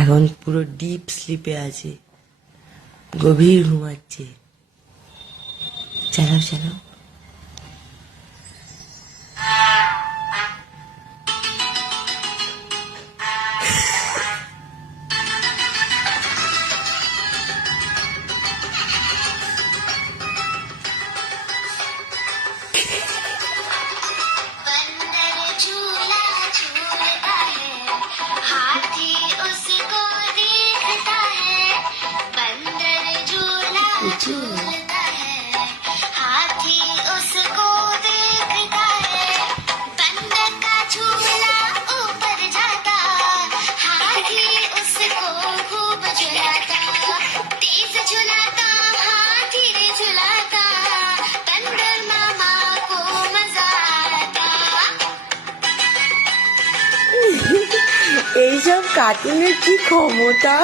এখন পুরো ডিপ স্লিপে আছে, গভীর ঘুমাচ্ছে। চালাও চালাও। झूलता है हाथी उसको देखता है बंदर का झूला ऊपर जाता हाथी उसको खूब झुलाता तेज झुलाता हाथी रे झुलाता बंदर मामा को मजा आता। এইসব কার্টুনের কি ক্ষমতা!